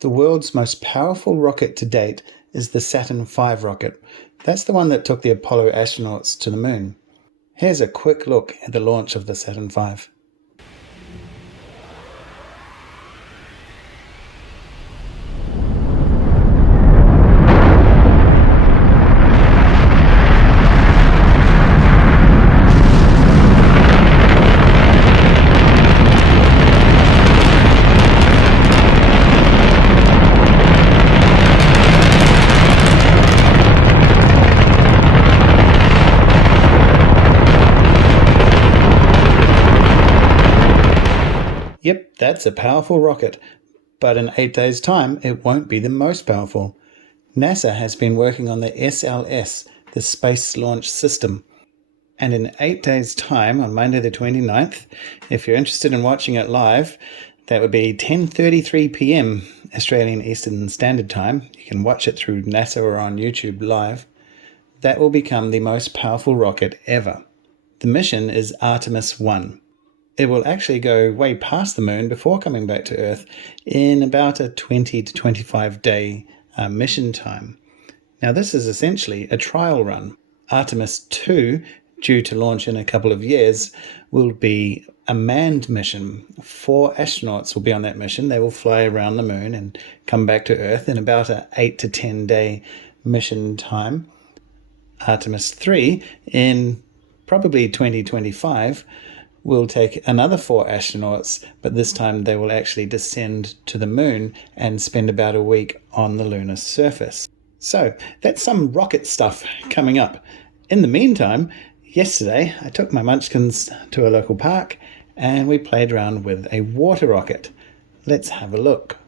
The world's most powerful rocket to date is the Saturn V rocket. That's the one that took the Apollo astronauts to the moon. Here's a quick look at the launch of the Saturn V. Yep, that's a powerful rocket, but in 8 days' time it won't be the most powerful. NASA has been working on the SLS, the Space Launch System, and in 8 days' time, on Monday the 29th, if you're interested in watching it live, that would be 10:33 p.m. Australian Eastern Standard Time. You can watch it through NASA or on YouTube live. That will become the most powerful rocket ever. The mission is Artemis 1. It will actually go way past the moon before coming back to Earth in about a 20 to 25 day mission time. Now this is essentially a trial run. Artemis 2, due to launch in a couple of years, will be a manned mission. 4 astronauts will be on that mission. They will fly around the moon and come back to Earth in about an 8 to 10 day mission time. Artemis 3, in probably 2025, will take another 4 astronauts, but this time they will actually descend to the moon and spend about a week on the lunar surface. So that's some rocket stuff coming up. In the meantime, yesterday I took my munchkins to a local park and we played around with a water rocket. Let's have a look.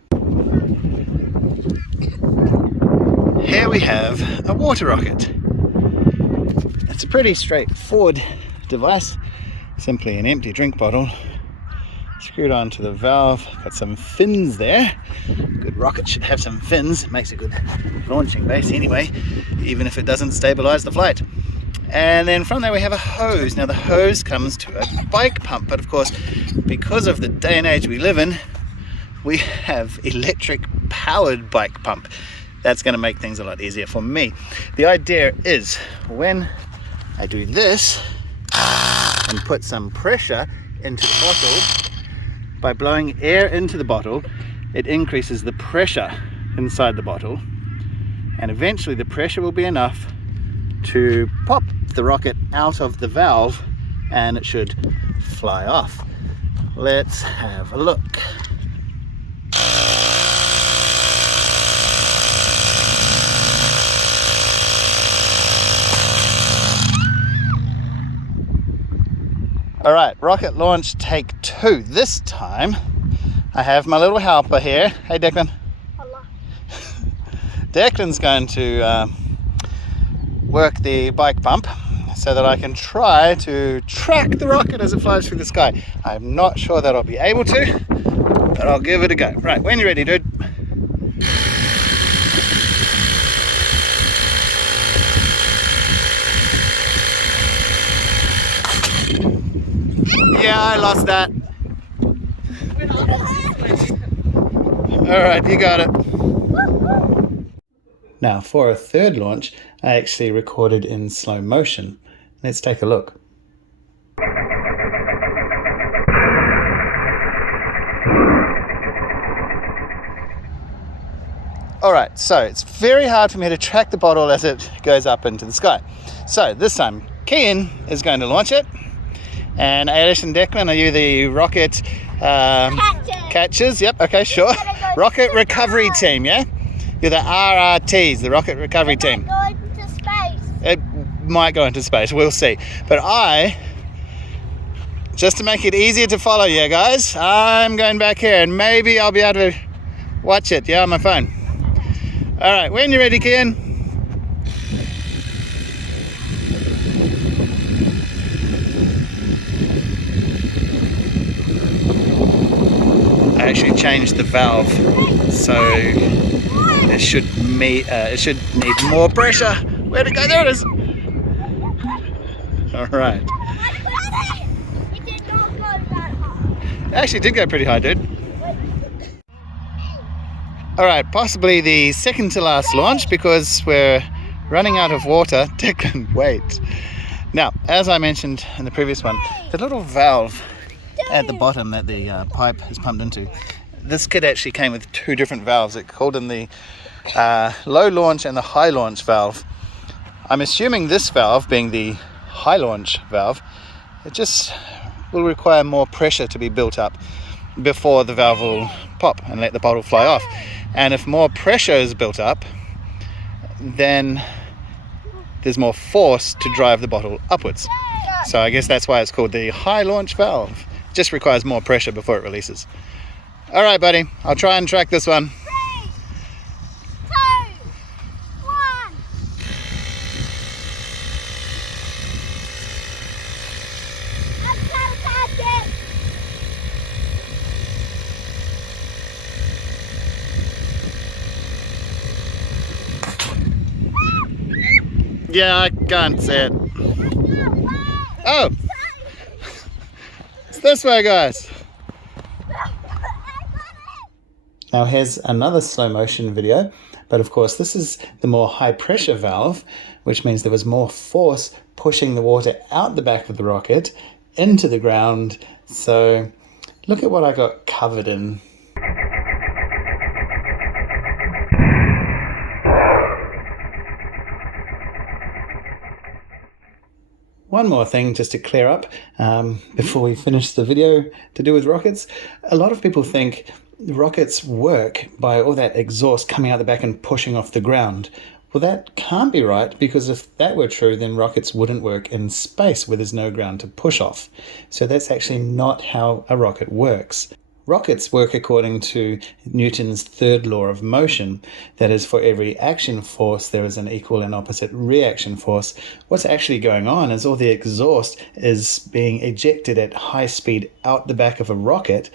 Here we have a water rocket. It's a pretty straightforward device. Simply an empty drink bottle screwed onto the valve. Got some fins there. Good rocket should have some fins. It makes a good launching base anyway, even if it doesn't stabilize the flight. And then from there we have a hose. Now the hose comes to a bike pump, but of course because of the day and age we live in, we have electric powered bike pump. That's going to make things a lot easier for me. The idea is when I do this and put some pressure into the bottle, by blowing air into the bottle, it increases the pressure inside the bottle, and eventually the pressure will be enough to pop the rocket out of the valve and it should fly off. Let's have a look. All right, rocket launch take 2. This time I have my little helper here. Hey Declan. Hello. Declan's going to work the bike pump so that I can try to track the rocket as it flies through the sky. I'm not sure that I'll be able to, but I'll give it a go. Right, when you're ready, dude. Yeah, I lost that. Alright, you got it. Now, for a third launch, I actually recorded in slow motion. Let's take a look. Alright, so it's very hard for me to track the bottle as it goes up into the sky. So this time, Kian is going to launch it. And Ailish and Declan, are you the rocket catchers? Yep, okay, sure. Rocket recovery team, yeah? You're the RRTs, the rocket recovery team. It might go into space. It might go into space, we'll see. But just to make it easier to follow you guys, I'm going back here and maybe I'll be able to watch it, yeah, on my phone. All right, when you're ready, Kian. I actually changed the valve, so it should need more pressure. Where'd it go? There it is. All right. It did not go that high. It actually did go pretty high, dude. All right, possibly the second to last launch because we're running out of water. Dick can wait. Now, as I mentioned in the previous one, the little valve at the bottom that the pipe is pumped into, this kit actually came with two different valves. It called in the low launch and the high launch valve. I'm assuming this valve, being the high launch valve, it just will require more pressure to be built up before the valve will pop and let the bottle fly off. And if more pressure is built up, then there's more force to drive the bottle upwards. So I guess that's why it's called the high launch valve. It just requires more pressure before it releases. All right, buddy, I'll try and track this one. 3, 2, 1. Let's go, Captain. Yeah, I can't see it. Oh, it's this way, guys. Now here's another slow motion video, but of course this is the more high pressure valve, which means there was more force pushing the water out the back of the rocket into the ground. So look at what I got covered in. One more thing just to clear up before we finish the video to do with rockets. A lot of people think rockets work by all that exhaust coming out the back and pushing off the ground. Well, that can't be right, because if that were true, then rockets wouldn't work in space where there's no ground to push off. So that's actually not how a rocket works. Rockets work according to Newton's third law of motion. That is, for every action force, there is an equal and opposite reaction force. What's actually going on is all the exhaust is being ejected at high speed out the back of a rocket.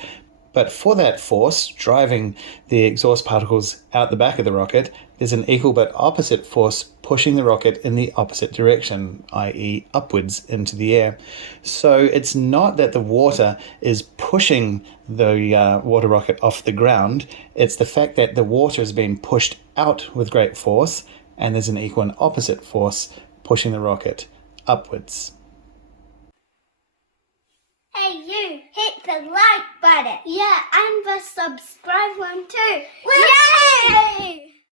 But for that force driving the exhaust particles out the back of the rocket, there's an equal but opposite force pushing the rocket in the opposite direction, i.e. upwards into the air. So it's not that the water is pushing the water rocket off the ground. It's the fact that the water is being pushed out with great force, and there's an equal and opposite force pushing the rocket upwards. Hey, you, hit the like button. Yeah, and the subscribe one too. Yay!